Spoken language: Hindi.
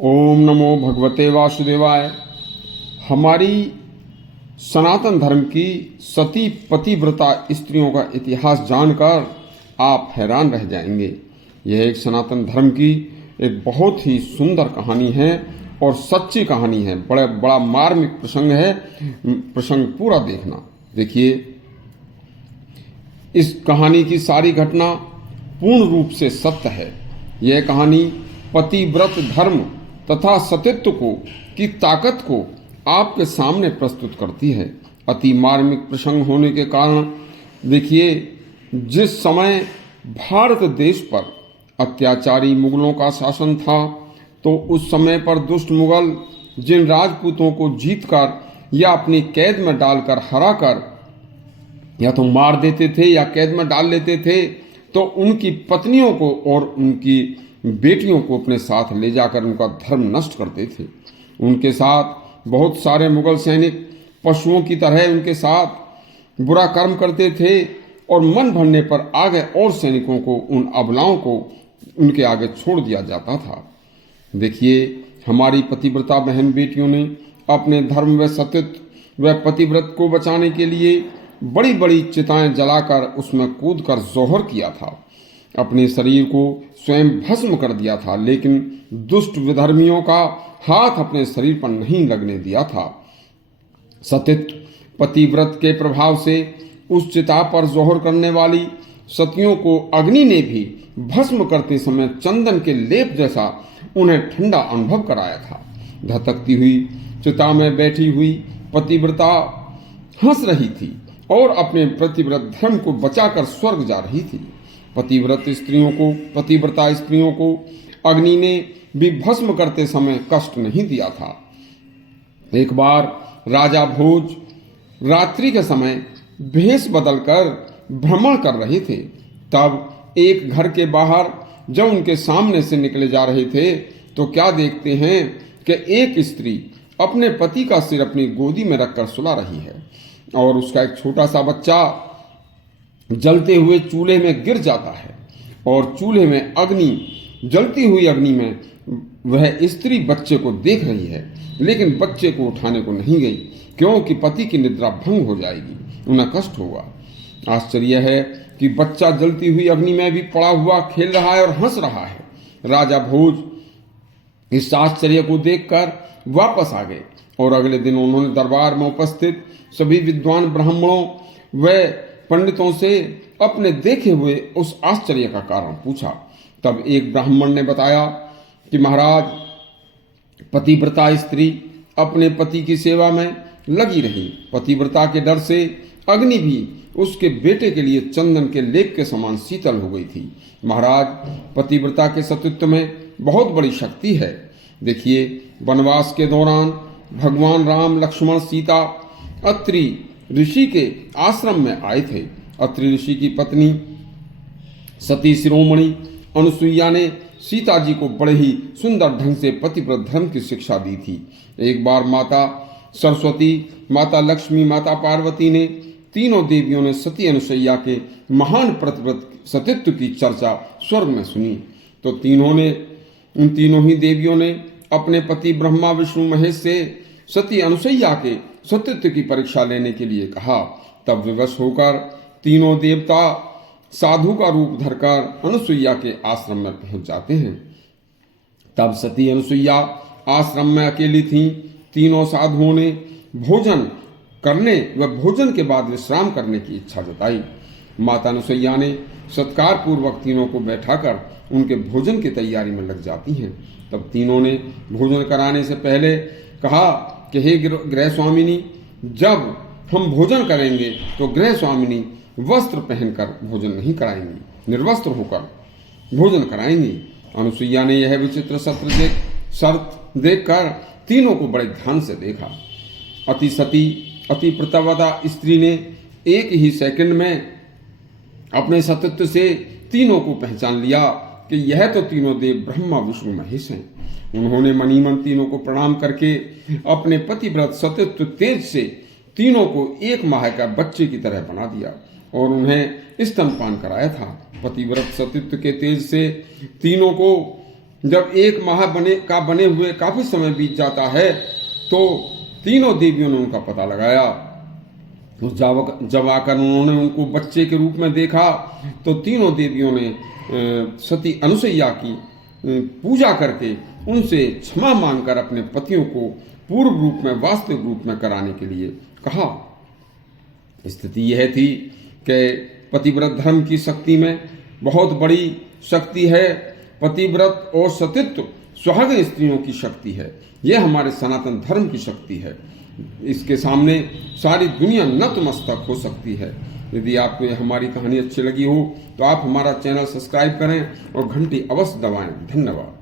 ओम नमो भगवते वासुदेवाय। हमारी सनातन धर्म की सती पतिव्रता स्त्रियों का इतिहास जानकर आप हैरान रह जाएंगे। यह एक सनातन धर्म की एक बहुत ही सुंदर कहानी है और सच्ची कहानी है। बड़ा मार्मिक प्रसंग है। प्रसंग पूरा देखना। देखिए, इस कहानी की सारी घटना पूर्ण रूप से सत्य है। यह कहानी पतिव्रत धर्म तथा सतीत्व की ताकत को आपके सामने प्रस्तुत करती है। अति मार्मिक प्रसंग होने के कारण देखिए, जिस समय भारत देश पर अत्याचारी मुगलों का शासन था, तो उस समय पर दुष्ट मुगल जिन राजपूतों को जीतकर या अपनी कैद में डालकर हराकर या तो मार देते थे या कैद में डाल लेते थे, तो उनकी पत्नियों को और उनकी बेटियों को अपने साथ ले जाकर उनका धर्म नष्ट करते थे। उनके साथ बहुत सारे मुगल सैनिक पशुओं की तरह उनके साथ बुरा कर्म करते थे और मन भरने पर आगे और सैनिकों को, उन अबलाओं को उनके आगे छोड़ दिया जाता था। देखिए, हमारी पतिव्रता बहन बेटियों ने अपने धर्म व सतीत्व व पतिव्रत को बचाने के लिए बड़ी बड़ी चिताएं जलाकर उसमें कूदकर जौहर किया था। अपने शरीर को स्वयं भस्म कर दिया था, लेकिन दुष्ट विधर्मियों का हाथ अपने शरीर पर नहीं लगने दिया था। सतीत्व पतिव्रत के प्रभाव से उस चिता पर जौहर करने वाली सतियों को अग्नि ने भी भस्म करते समय चंदन के लेप जैसा उन्हें ठंडा अनुभव कराया था। धधकती हुई चिता में बैठी हुई पतिव्रता हंस रही थी और अपने पतिव्रत धर्म को बचाकर स्वर्ग जा रही थी। पतिव्रता स्त्रियों को अग्नि ने भी भस्म करते समय कष्ट नहीं दिया था। एक बार राजा भोज रात्रि के समय भेष बदलकर भ्रमण कर रहे थे। तब एक घर के बाहर जब उनके सामने से निकले जा रहे थे, तो क्या देखते हैं कि एक स्त्री अपने पति का सिर अपनी गोदी में रखकर सुला रही है और उसका एक छोटा सा बच्चा जलते हुए चूल्हे में गिर जाता है और चूल्हे में जलती हुई अग्नि में वह स्त्री बच्चे को देख रही है, लेकिन बच्चे को उठाने को नहीं गई, क्योंकि पति की निद्रा भंग हो जाएगी, उन्हें कष्ट होगा। आश्चर्य है कि बच्चा जलती हुई अग्नि में भी पड़ा हुआ खेल रहा है और हंस रहा है। राजा भोज इस आश्चर्य को देखकर वापस आ गए और अगले दिन उन्होंने दरबार में उपस्थित सभी विद्वान ब्राह्मणों व पंडितों से अपने देखे हुए उस आश्चर्य का कारण पूछा। तब एक ब्राह्मण ने बताया कि महाराज, पतिव्रता स्त्री अपने पति की सेवा में लगी रही। पतिव्रता के डर से अग्नि भी उसके बेटे के लिए चंदन के लेप के समान शीतल हो गई थी। महाराज, पतिव्रता के सतीत्व में बहुत बड़ी शक्ति है। देखिए, वनवास के दौरान भगवान राम, लक्ष्मण, सीता अत्रि ऋषि के आश्रम में आए थे। अत्रि ऋषि की पत्नी सती शिरोमणि अनुसुईया ने सीता जी को बड़े ही सुंदर ढंग से पतिव्रत धर्म की शिक्षा दी थी। एक बार माता सरस्वती, माता लक्ष्मी, माता पार्वती ने तीनों देवियों ने सती अनुसुईया के महान पतिव्रत सतीत्व की चर्चा स्वर्ग में सुनी, तो उन तीनों ही देवियों ने अपने पति ब्रह्मा, विष्णु, महेश से सती अनुसुईया के सतीत्व की परीक्षा लेने के लिए कहा। तब विवश होकर तीनों देवता साधु का रूप धरकर अनुसुईया के आश्रम में पहुंच जाते हैं। तब सती अनुसुईया आश्रम में अकेली थीं। तीनों साधुओं ने भोजन करने व भोजन के बाद विश्राम करने की इच्छा जताई। माता अनुसुईया ने सत्कार पूर्वक तीनों को बैठाकर उनके भोजन की तैयारी में लग जाती हैं। तब तीनों ने भोजन कराने से पहले कहा कि हे गृह स्वामिनी, जब हम भोजन करेंगे तो गृह स्वामिनी वस्त्र पहनकर भोजन नहीं कराएंगी, निर्वस्त्र होकर भोजन कराएंगी। अनुसुईया ने यह विचित्र शर्त देखकर तीनों को बड़े ध्यान से देखा। अति पतिव्रता स्त्री ने एक ही सेकंड में अपने सतीत्व से तीनों को पहचान लिया कि यह तो तीनों देव ब्रह्मा, विष्णु, महेश हैं। उन्होंने मनीमन तीनों को प्रणाम करके अपने पतिव्रत सतीत्व तेज से तीनों को एक माह का बच्चे की तरह बना दिया और उन्हें स्तनपान कराया था। पतिव्रत सतीत्व के तेज से तीनों को जब 1 माह बने हुए काफी समय बीत जाता है तो तीनों देवियों ने उनका पता लगाया। जब आकर उन्होंने उनको बच्चे के रूप में देखा तो तीनों देवियों ने सती अनुसैया की पूजा करके उनसे क्षमा मांगकर अपने पतियों को पूर्व रूप में, वास्तविक रूप में कराने के लिए कहा। स्थिति यह थी कि पतिव्रत धर्म की शक्ति में बहुत बड़ी शक्ति है। पतिव्रत और सतीत्व सुहागिन स्त्रियों की शक्ति है। यह हमारे सनातन धर्म की शक्ति है। इसके सामने सारी दुनिया नतमस्तक हो सकती है। यदि आपको हमारी कहानी अच्छी लगी हो तो आप हमारा चैनल सब्सक्राइब करें और घंटी अवश्य दबाएं। धन्यवाद।